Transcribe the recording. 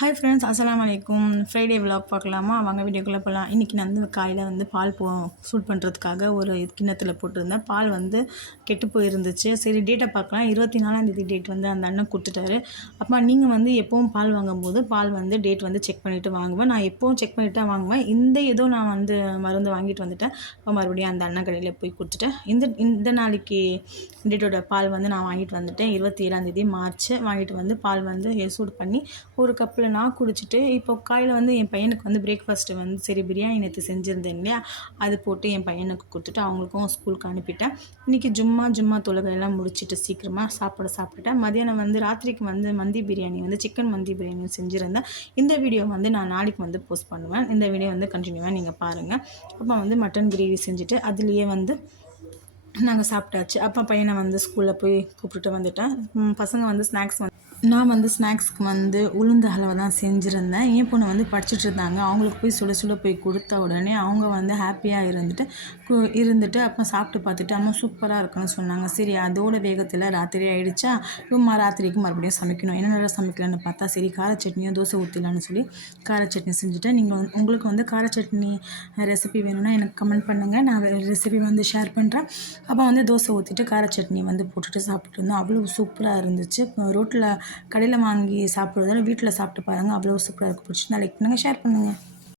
Hi friends, அஸ்ஸலாமு அலைக்கும். Friday vlog பார்க்கலாமா? வாங்க வீடியோக்குள்ளே போகலாம். இன்றைக்கி நான் வந்து காலையில் வந்து பால் சூட் பண்ணுறதுக்காக ஒரு கிண்ணத்தில் போட்டிருந்தேன். பால் வந்து கெட்டு போயிருந்துச்சு. சரி டேட்டை பார்க்கலாம். 24ஆம் டேட் வந்து அந்த அண்ணன் கொடுத்துட்டாரு. அப்போ நீங்கள் வந்து எப்போவும் பால் வாங்கும்போது பால் வந்து டேட் வந்து செக் பண்ணிவிட்டு வாங்குவேன். நான் எப்போவும் செக் பண்ணிவிட்டு தான் வாங்குவேன். ஏதோ நான் வந்து மருந்து வாங்கிட்டு வந்துட்டேன். இப்போ மறுபடியும் அந்த அண்ணன் கடையில் போய் கொடுத்துட்டேன். இந்த நாளைக்கு டேட்டோட பால் வந்து நான் வாங்கிட்டு வந்துட்டேன். 27ஆம் மார்ச் வாங்கிட்டு வந்து பால் வந்து சூடு பண்ணி ஒரு கப்பில் நான் குடிச்சிட்டு இப்போ காலையில் வந்து என் பையனுக்கு வந்து பிரேக்ஃபாஸ்ட்டு வந்து சரி பிரியாணி நேற்று செஞ்சுருந்தேன் இல்லையா, அது போட்டு என் பையனுக்கு கொடுத்துட்டு அவங்களுக்கும் ஸ்கூலுக்கு அனுப்பிட்டேன். இன்றைக்கி ஜும்மா தொழுகையெல்லாம் முடிச்சுட்டு சீக்கிரமாக சாப்பிட்டுட்டேன். மதியானம் வந்து ராத்திரிக்கு வந்து மந்தி பிரியாணி வந்து சிக்கன் மந்தி பிரியாணி செஞ்சுருந்தேன். இந்த வீடியோ வந்து நான் நாளைக்கு வந்து போஸ்ட் பண்ணுவேன். இந்த வீடியோ வந்து கண்டினியூவாக நீங்கள் பாருங்கள். அப்போ வந்து மட்டன் கிரேவி செஞ்சுட்டு அதுலேயே வந்து நாங்கள் சாப்பிட்டாச்சு. அப்போ பையனை வந்து ஸ்கூலில் போய் கூப்பிட்டுட்டு வந்துட்டேன். பசங்க வந்து நான் வந்து ஸ்நாக்ஸ்க்கு வந்து உளுந்து ஹல்வா தான் செஞ்சுருந்தேன். என் பொண்ணு வந்து படிச்சுட்டு இருந்தாங்க. அவங்களுக்கு போய் சுட போய் கொடுத்த உடனே அவங்க வந்து ஹாப்பியாக இருந்துட்டு அப்போ சாப்பிட்டு பார்த்துட்டு அம்மா சூப்பராக இருக்குன்னு சொன்னாங்க. சரி அதோட வேகத்தில் ராத்திரி ஆகிடுச்சா, ராத்திரிக்கு மறுபடியும் சமைக்கணும். என்னென்ன சமைக்கலான்னு பார்த்தா சரி கார சட்னியும் தோசை ஊற்றிடலான்னு சொல்லி கார சட்னி செஞ்சுட்டேன். உங்களுக்கு வந்து கார சட்னி ரெசிபி வேணும்னா எனக்கு கமெண்ட் பண்ணுங்கள். நான் ரெசிபி வந்து ஷேர் பண்ணுறேன். அப்போ வந்து தோசை ஊற்றிட்டு கார சட்னி வந்து போட்டுட்டு சாப்பிட்டு இருந்தோம். அவ்வளோ சூப்பராக இருந்துச்சு. ரோட்டில் கடையில் வாங்கி சாப்பிட்றதால வீட்டில் சாப்பிட்டு பாருங்கள். அவ்வளோ சூப்பராக இருக்குது. பிடிச்சிருந்தா லைக் பண்ணுங்கள், ஷேர் பண்ணுங்கள்.